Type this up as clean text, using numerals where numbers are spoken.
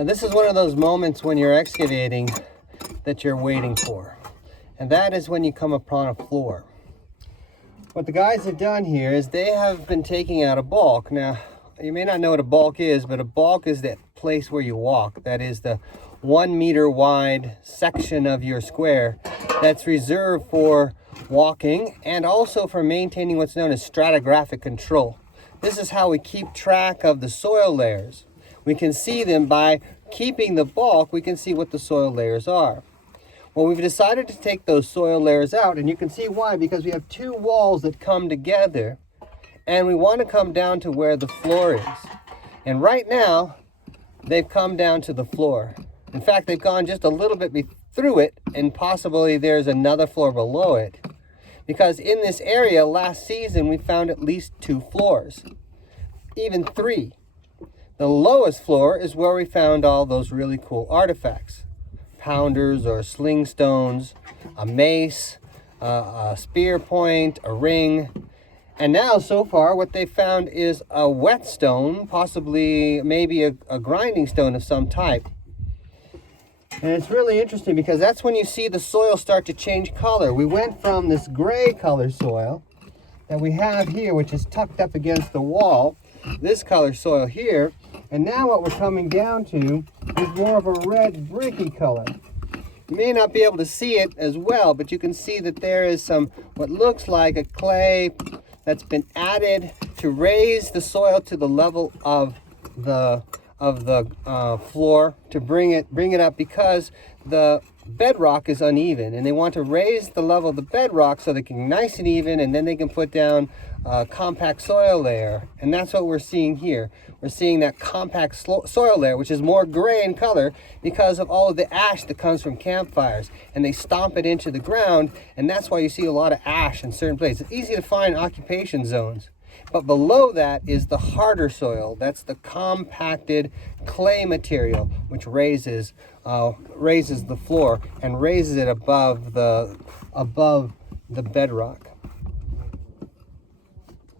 And this is one of those moments when you're excavating that you're waiting for. And that is when you come upon a floor. What the guys have done here is they have been taking out a balk. Now, you may not know what a balk is, but a balk is that place where you walk. That is the 1 meter wide section of your square that's reserved for walking and also for maintaining what's known as stratigraphic control. This is how we keep track of the soil layers. We can see them by keeping the balk. We can see what the soil layers are. Well, we've decided to take those soil layers out, and you can see why, because we have two walls that come together, and we want to come down to where the floor is. And right now, they've come down to the floor. In fact, they've gone just a little bit through it, and possibly there's another floor below it. Because in this area, last season, we found at least 2 floors, even 3. The lowest floor is where we found all those really cool artifacts. Pounders or sling stones, a mace, a spear point, a ring. And now, so far, what they found is a whetstone, possibly maybe a grinding stone of some type. And it's really interesting because that's when you see the soil start to change color. We went from this gray color soil that we have here, which is tucked up against the wall, this color soil here, and now what we're coming down to is more of a red bricky color. You may not be able to see it as well, but you can see that there is some what looks like a clay that's been added to raise the soil to the level of the floor, to bring it up, because the bedrock is uneven, and they want to raise the level of the bedrock so they can be nice and even, and then they can put down a compact soil layer. And that's what we're seeing here. We're seeing that compact soil layer, which is more gray in color because of all of the ash that comes from campfires, and they stomp it into the ground, and that's why you see a lot of ash in certain places. It's easy to find occupation zones. But below that is the harder soil. That's the compacted clay material, which raises the floor and raises it above the bedrock.